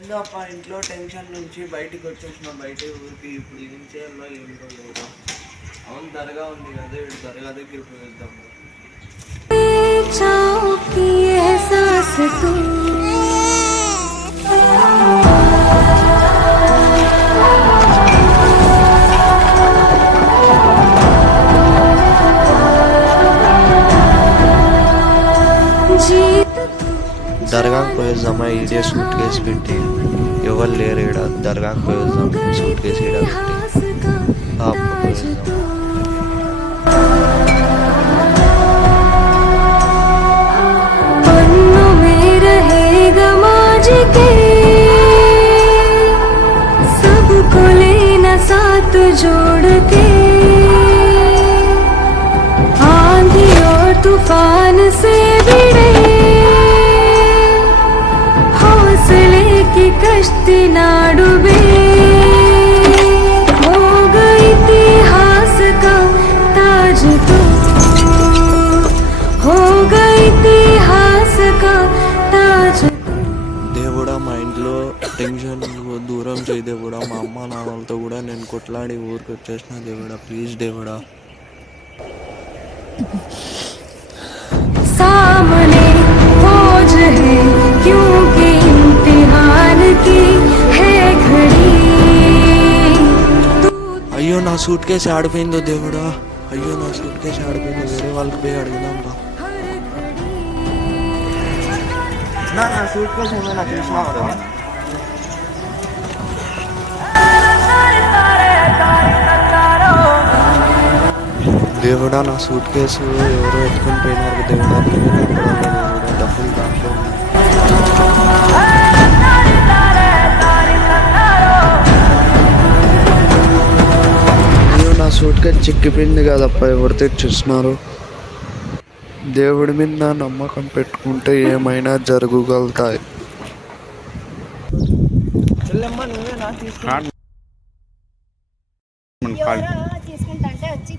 అప్ప ఇంట్లో టెన్షన్ నుంచి బయటికి వచ్చేసిన బయట ఊరికి ఇప్పుడు ఏం చేయాలో ఏంటో లేదా. అవును దర్గా ఉంది కదా, ఇప్పుడు దర్గా దగ్గరికి పోయిద్దాం. దర్గాకి పోయేద్దామా, ఈడే సూట్ కేసు పెట్టి ఎవరు లేరు ఈడ. దర్గాకి పోయేద్దాం, సూట్ కేసు ఈడ పెట్టి सबको लेना साथ जोड़ के आंधी और तूफान से भिड़े हौसले की कश्ती ना डूबे हो गई इतिहास का ताज तो हो गई इतिहास का ताज। దేవుడా మా ఇంట్లో టెన్షన్ దూరం చేయి దేవుడా. మా అమ్మ నాన్నలతో కూడా నేను కొట్లాడి ఊరికి వచ్చేసిన దేవుడా, ప్లీజ్ దేవుడా. सामने फौज है क्योंकि इम्तिहान की है घड़ी। అయ్యో నా సూట్ కేసు ఆడిపోయిందో దేవుడా, అయ్యో నా సూట్ కేసు ఆడిపోయిందో. వేరే వాళ్ళకి పోయి అడుగుదాం బా. నా సూట్ కేసు ఏమైనా చూసినావా? దేవుడా నా సూట్ కేసు ఎవరో ఎత్తుకొని పోయినారు దేవుడా, డబ్బులు దాంట్లో. అయ్యో నా సూట్ కేసు చిక్కిపోయింది కదప్ప, ఎవరు తెచ్చిస్తున్నారు? దేవుడి మీద నమ్మకం పెట్టుకుంటే ఏమైనా జరగగలుగుతాయి. తీసుకుంటా అంటే వచ్చి